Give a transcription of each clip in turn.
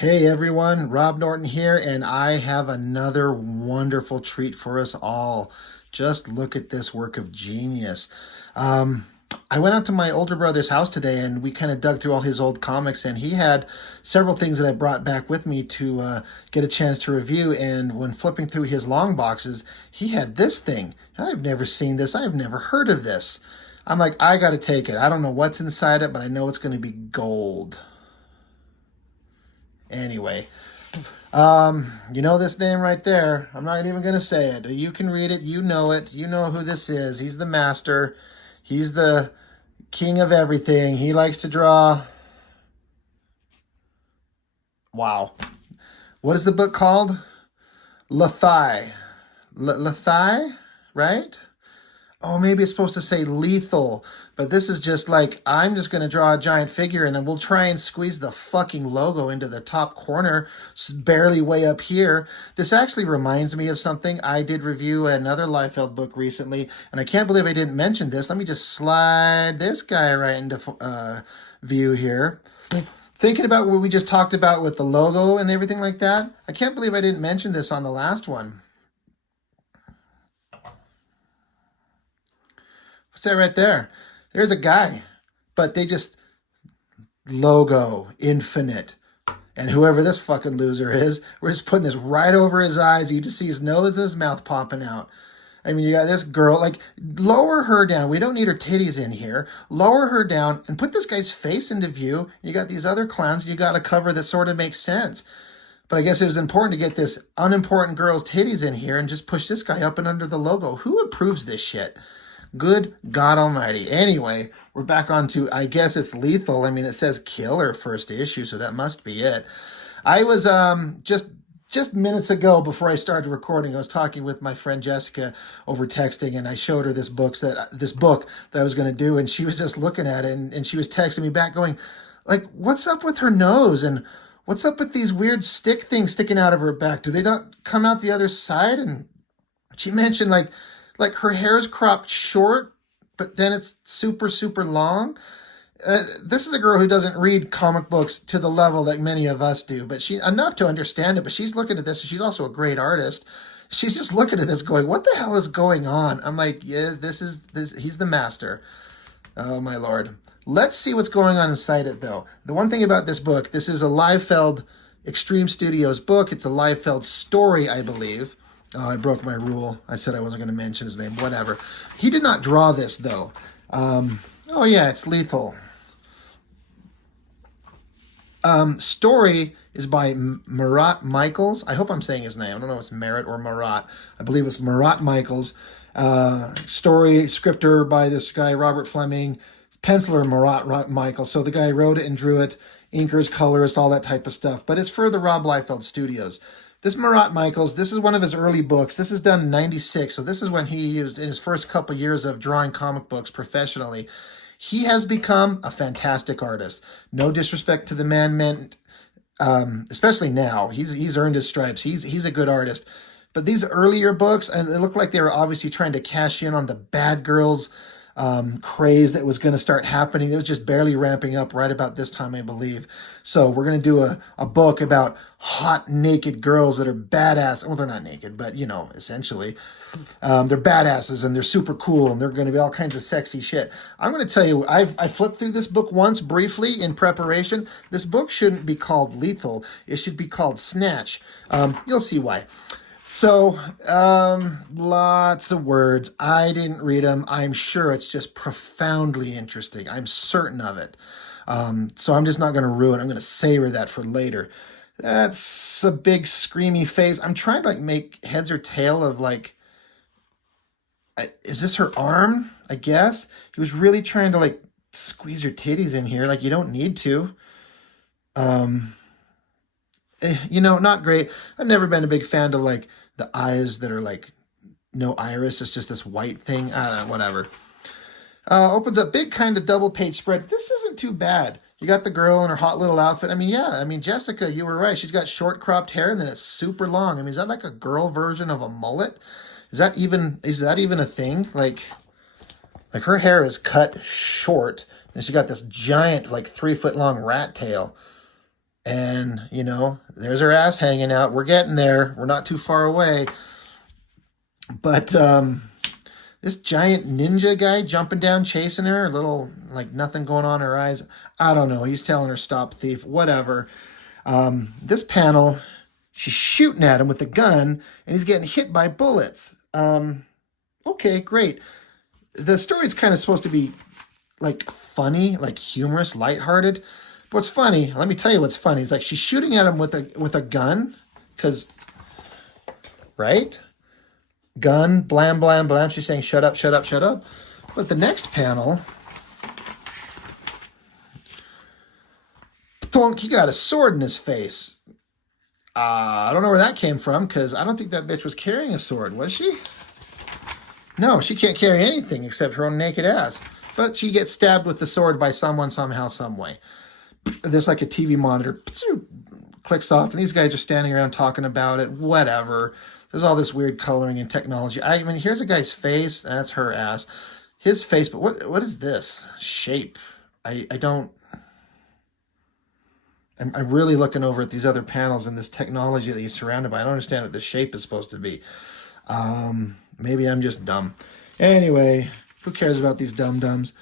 Hey everyone, Rob Norton here, and I have another wonderful treat for us all. Just look at this work of genius. Um, I went out to my older brother's house today and we kind of dug through all his old comics, and he had several things that I brought back with me to get a chance to review. And when flipping through his long boxes, he had this thing. I've never seen this, I've never heard of this. I'm like, I got to take it. I don't know what's inside it, but I know it's going to be gold. Anyway, you know this name right there. I'm not even going to say it. You can read it. You know it. You know who this is. He's the master. He's the king of everything. He likes to draw. Wow. What is the book called? Lethai. Lethai, right? Oh, maybe it's supposed to say lethal, but this is just like, I'm just going to draw a giant figure and then we'll try and squeeze the fucking logo into the top corner, barely way up here. This actually reminds me of something. I did review another Liefeld book recently, and I can't believe I didn't mention this. Let me just slide this guy right into view here. Thinking about what we just talked about with the logo and everything like that, I can't believe I didn't mention this on the last one. What's that right there? There's a guy, but they just logo infinite. And whoever this fucking loser is, we're just putting this right over his eyes. You just see his nose and his mouth popping out. I mean, you got this girl, like, lower her down. We don't need her titties in here. Lower her down and put this guy's face into view. You got these other clowns you got to cover that sort of makes sense. But I guess it was important to get this unimportant girl's titties in here and just push this guy up and under the logo. Who approves this shit? Good God Almighty. Anyway, we're back on to, I guess it's lethal. I mean, it says killer first issue, so that must be it. I was just minutes ago before I started recording, I was talking with my friend Jessica over texting, and I showed her this book that I was going to do, and she was just looking at it, and she was texting me back going, like, what's up with her nose? And what's up with these weird stick things sticking out of her back? Do they not come out the other side? And she mentioned, like her hair's cropped short, but then it's super, super long. This is a girl who doesn't read comic books to the level that many of us do, but she enough to understand it. But she's looking at this, and she's also a great artist. She's just looking at this going, what the hell is going on? I'm like, yes, he's the master. Oh, my Lord. Let's see what's going on inside it, though. The one thing about this book, this is a Liefeld Extreme Studios book. It's a Liefeld story, I believe. Oh, I broke my rule. I said I wasn't going to mention his name. Whatever. He did not draw this, though. Oh, yeah, it's lethal. Story is by Marat Michaels. I hope I'm saying his name. I don't know if it's Merritt or Marat. I believe it's Marat Michaels. Story, scripter by this guy, Robert Fleming. Penciler, Marat Michaels. So the guy wrote it and drew it. Inkers, colorist, all that type of stuff. But it's for the Rob Liefeld Studios. This Marat Michaels, this is one of his early books. This is done in 96, so this is when he used in his first couple years of drawing comic books professionally. He has become a fantastic artist. No disrespect to the man meant, especially now. He's earned his stripes. He's a good artist. But these earlier books, and it looked like they were obviously trying to cash in on the bad girls craze that was going to start happening. It was just barely ramping up right about this time, I believe. So we're going to do a book about hot, naked girls that are badass. Well, they're not naked, but, you know, essentially. They're badasses, and they're super cool, and they're going to be all kinds of sexy shit. I'm going to tell you, I flipped through this book once briefly in preparation. This book shouldn't be called Lethal. It should be called Snatch. You'll see why. So, lots of words. I didn't read them. I'm sure it's just profoundly interesting. I'm certain of it. So I'm just not going to ruin it. I'm going to savor that for later. That's a big screamy face. I'm trying to like make heads or tail of like, is this her arm? I guess. He was really trying to like squeeze her titties in here. Like, you don't need to. You know, not great. I've never been a big fan of like the eyes that are like no iris. It's just this white thing. I don't know, whatever. Opens up big kind of double page spread. This isn't too bad. You got the girl in her hot little outfit. I mean, yeah. I mean, Jessica, you were right. She's got short cropped hair and then it's super long. I mean, is that like a girl version of a mullet? Is that even a thing? Like her hair is cut short and she got this giant like 3-foot long rat tail. And, you know, there's her ass hanging out. We're getting there. We're not too far away. But this giant ninja guy jumping down, chasing her, a little like nothing going on in her eyes. I don't know. He's telling her, stop, thief, whatever. This panel, she's shooting at him with a gun, and he's getting hit by bullets. Okay, great. The story's kind of supposed to be like funny, like humorous, lighthearted. But what's funny, let me tell you what's funny. It's like she's shooting at him with a gun, because, right? Gun, blam, blam, blam. She's saying, shut up, shut up, shut up. But the next panel, thunk, he got a sword in his face. I don't know where that came from, because I don't think that bitch was carrying a sword, was she? No, she can't carry anything except her own naked ass. But she gets stabbed with the sword by someone, somehow, some way. There's like a TV monitor, clicks off, and these guys are standing around talking about it, whatever. There's all this weird coloring and technology. I mean, here's a guy's face. That's her ass. His face, but what is this? Shape. I'm really looking over at these other panels and this technology that he's surrounded by. I don't understand what the shape is supposed to be. Maybe I'm just dumb. Anyway, who cares about these dum-dums?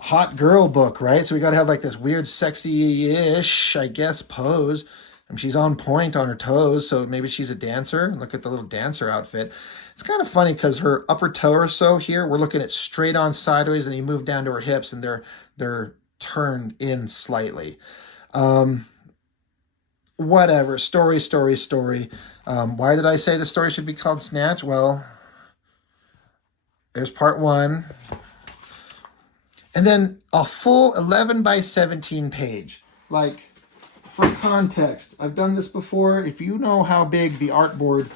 Hot girl book, right? So we got to have like this weird sexy-ish, I guess, pose. And she's on point on her toes, so maybe she's a dancer. Look at the little dancer outfit. It's kind of funny because her upper torso here, we're looking at straight on sideways, and you move down to her hips, and they're turned in slightly. Whatever. Story. Why did I say the story should be called Snatch? Well, there's part one. And then a full 11 by 17 page. Like, for context, I've done this before. If you know how big the artboard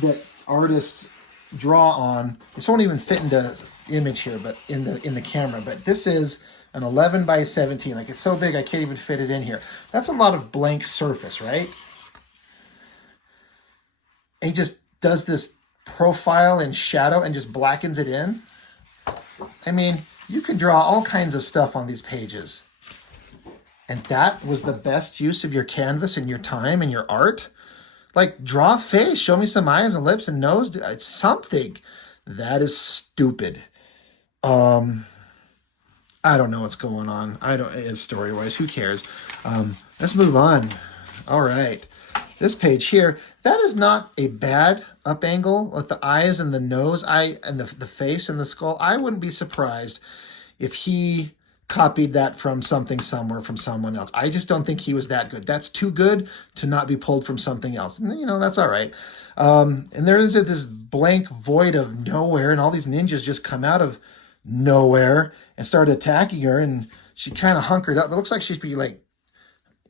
that artists draw on, this won't even fit into image here, but in the camera. But this is an 11 by 17. Like, it's so big I can't even fit it in here. That's a lot of blank surface, right? And he just does this profile and shadow and just blackens it in. I mean, you could draw all kinds of stuff on these pages. And that was the best use of your canvas and your time and your art? Like, draw a face, show me some eyes and lips and nose. It's something. That is stupid. I don't know what's going on. Story-wise, who cares? Let's move on. All right. This page here, that is not a bad up angle with the eyes and the nose, and the face and the skull. I wouldn't be surprised if he copied that from something somewhere from someone else. I just don't think he was that good. That's too good to not be pulled from something else. And, you know, that's all right. And there is this blank void of nowhere, and all these ninjas just come out of nowhere and start attacking her, and she kind of hunkered up. It looks like she'd be like,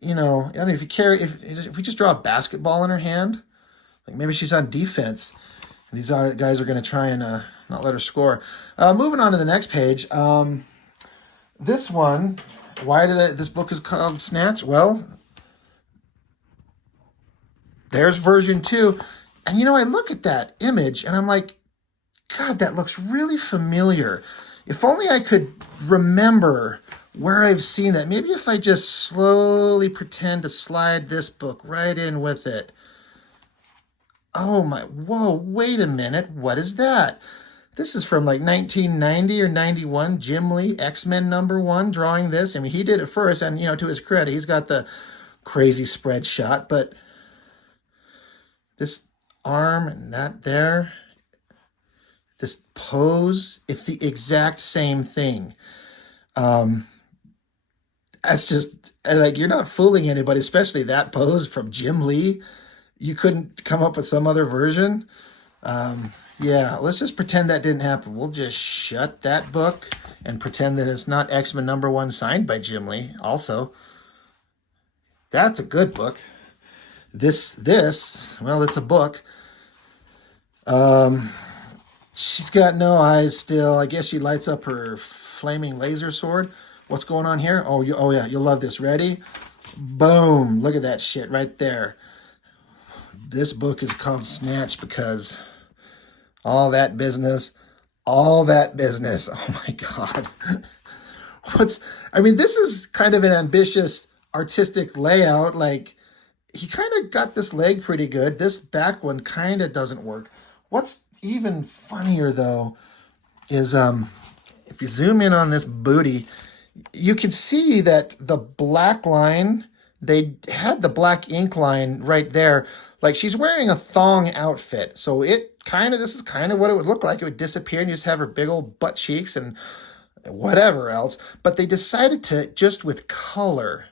you know, I don't know, if we just draw a basketball in her hand, like maybe she's on defense. These guys are going to try and not let her score. Moving on to the next page. This one, this book is called Snatch? Well, there's version 2. And, you know, I look at that image and I'm like, God, that looks really familiar. If only I could remember where I've seen that. Maybe if I just slowly pretend to slide this book right in with it. Oh my, whoa, wait a minute. What is that? This is from like 1990 or 91. Jim Lee, X-Men #1, drawing this. I mean, he did it first, and, you know, to his credit, he's got the crazy spread shot, but this arm and that there, this pose, it's the exact same thing. That's just, like, you're not fooling anybody, especially that pose from Jim Lee. You couldn't come up with some other version? Yeah, let's just pretend that didn't happen. We'll just shut that book and pretend that it's not X-Men #1 signed by Jim Lee also. That's a good book. This, well, it's a book. She's got no eyes still. I guess she lights up her flaming laser sword. What's going on here? Oh yeah, you'll love this. Ready? Boom. Look at that shit right there. This book is called Snatch because all that business. Oh my God. This is kind of an ambitious artistic layout. Like, he kind of got this leg pretty good. This back one kind of doesn't work. What's even funnier though is if you zoom in on this booty, you can see that the black line, they had the black ink line right there. Like, she's wearing a thong outfit. So this is kind of what it would look like. It would disappear and you just have her big old butt cheeks and whatever else. But they decided to, just with color,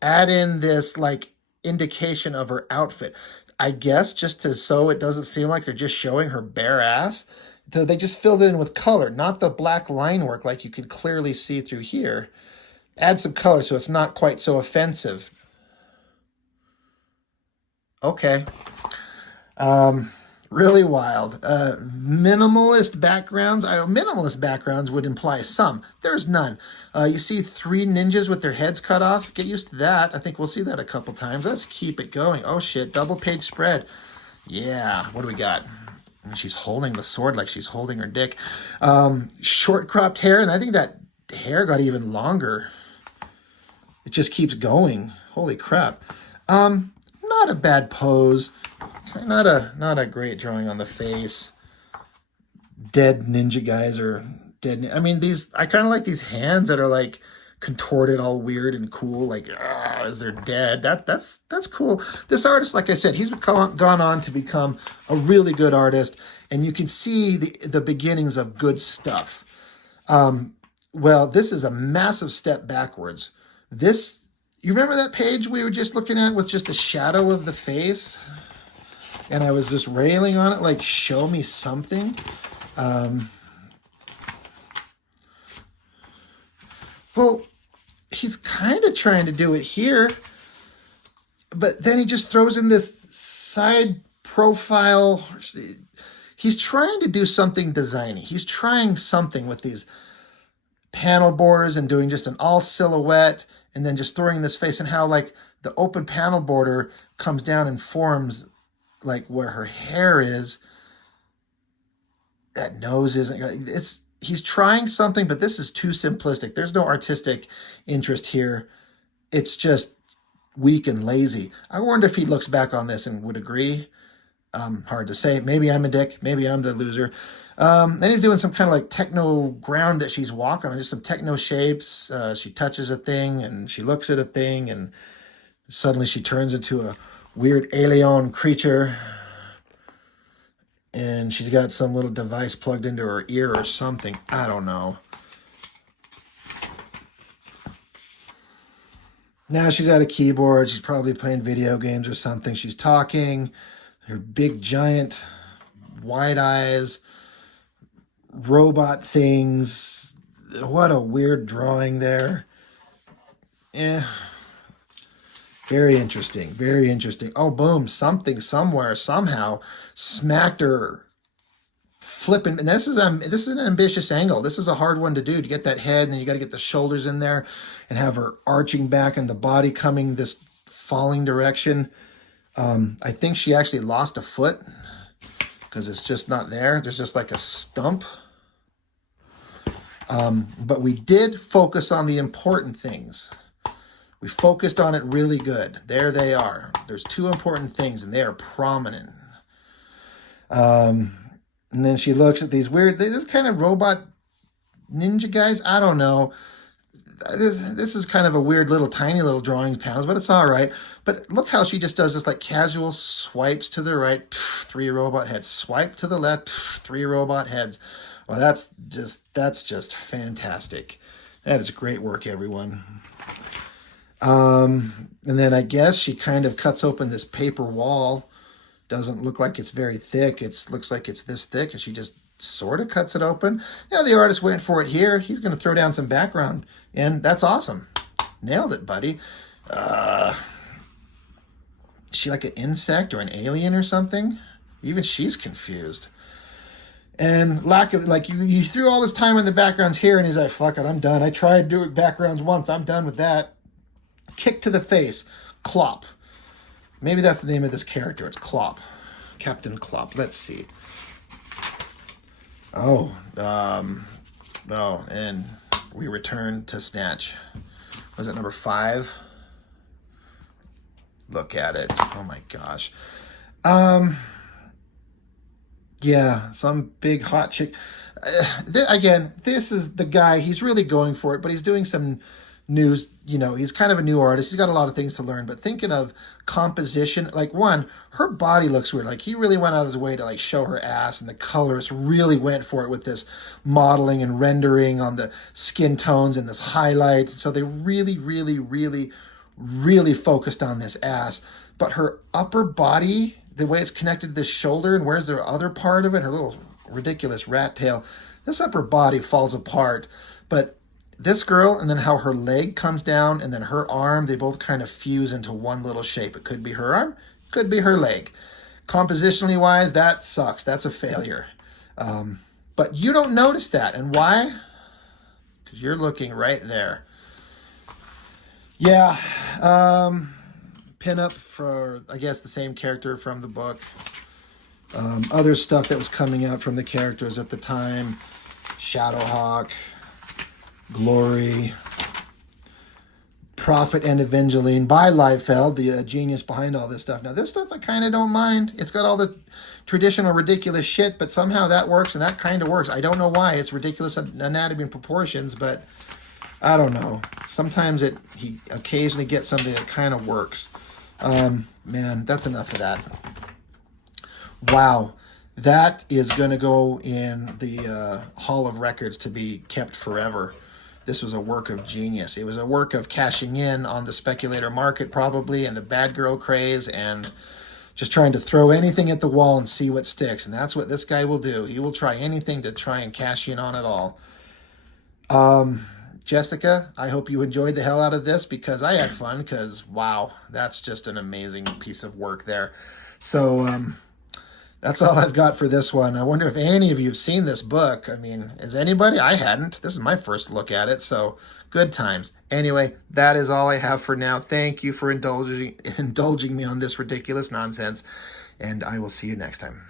add in this like indication of her outfit. I guess just so it doesn't seem like they're just showing her bare ass. So they just filled it in with color, not the black line work like you could clearly see through here. Add some color so it's not quite so offensive. Okay. Really wild. Minimalist backgrounds would imply some. There's none. You see 3 ninjas with their heads cut off. Get used to that. I think we'll see that a couple times. Let's keep it going. Oh shit, double page spread. Yeah, what do we got? She's holding the sword like she's holding her dick. Short cropped hair, and I think that hair got even longer. It just keeps going. Holy crap. Not a bad pose. Not a great drawing on the face. Dead ninja guys are dead. I mean, I kind of like these hands that are like contorted all weird and cool, like as they're dead. That's cool. This artist, like I said, he's gone on to become a really good artist, and you can see the beginnings of good stuff. Well, this is a massive step backwards. You remember that page we were just looking at with just a shadow of the face? And I was just railing on it, like, show me something. Well, he's kind of trying to do it here, but then he just throws in this side profile. He's trying to do something designy. He's trying something with these panel borders and doing just an all silhouette and then just throwing this face, and how like the open panel border comes down and forms like where her hair is. That nose isn't, he's trying something, but this is too simplistic. There's no artistic interest here. It's just weak and lazy. I wonder if he looks back on this and would agree. Hard to say. Maybe I'm a dick. Maybe I'm the loser. Then he's doing some kind of like techno ground that she's walking on, just some techno shapes. She touches a thing and she looks at a thing and suddenly she turns into a weird alien creature. And she's got some little device plugged into her ear or something. I don't know. Now she's at a keyboard. She's probably playing video games or something. She's talking. Her big, giant, wide eyes. Robot things. What a weird drawing there. Yeah. Very interesting. Very interesting. Oh, boom. Something somewhere somehow smacked her flipping. And this is an ambitious angle. This is a hard one to do, to get that head, and then you got to get the shoulders in there and have her arching back and the body coming this falling direction. I think she actually lost a foot because it's just not there. There's just like a stump. But we did focus on the important things. We focused on it really good. There they are. There's 2 important things, and they are prominent. And then she looks at these weird, this kind of robot ninja guys. I don't know. This is kind of a weird little tiny little drawing panels, but it's all right. But look how she just does this like casual swipes to the right, 3 robot heads. Swipe to the left, 3 robot heads. Well, that's just fantastic. That is great work, everyone. And then I guess she kind of cuts open this paper wall. Doesn't look like it's very thick. It looks like it's this thick, and she just sort of cuts it open. Now the artist went for it here. He's going to throw down some background, and that's awesome. Nailed it, buddy. Is she like an insect or an alien or something? Even she's confused. And lack of, like, you threw all this time in the backgrounds here, and he's like, fuck it, I'm done. I tried doing backgrounds once. I'm done with that. Kick to the face. Clop. Maybe that's the name of this character. It's Clop. Captain Clop. Let's see. Oh, and we return to Snatch. Was it number 5? look at it. Oh my gosh. Yeah, some big hot chick. Again, this is the guy. He's really going for it, but he's doing some news. He's kind of a new artist. He's got a lot of things to learn. But thinking of composition, like one, her body looks weird. Like he really went out of his way to like show her ass, and the colorist really went for it with this modeling and rendering on the skin tones and this highlight. So they really, really, really, really focused on this ass. But her upper body, the way it's connected to this shoulder, and where's the other part of it, her little ridiculous rat tail, this upper body falls apart. But this girl, and then how her leg comes down, and then her arm, they both kind of fuse into one little shape. It could be her arm, could be her leg. Compositionally wise, that sucks. That's a failure. But you don't notice that. And why? Because you're looking right there. Yeah. Pin-up for, I guess, the same character from the book. Other stuff that was coming out from the characters at the time. Shadowhawk, Glory, Prophet and Evangeline by Liefeld, the genius behind all this stuff. Now, this stuff I kind of don't mind. It's got all the traditional ridiculous shit, but somehow that works, and that kind of works. I don't know why. It's ridiculous anatomy and proportions, but I don't know. Sometimes he occasionally gets something that kind of works. Man, that's enough of that. Wow. That is going to go in the Hall of Records to be kept forever. This was a work of genius. It was a work of cashing in on the speculator market probably, and the bad girl craze, and just trying to throw anything at the wall and see what sticks. And that's what this guy will do. He will try anything to try and cash in on it all. Jessica, I hope you enjoyed the hell out of this, because I had fun, because, wow, that's just an amazing piece of work there. So, that's all I've got for this one. I wonder if any of you have seen this book. I mean, is anybody? I hadn't. This is my first look at it, so good times. Anyway, that is all I have for now. Thank you for indulging me on this ridiculous nonsense, and I will see you next time.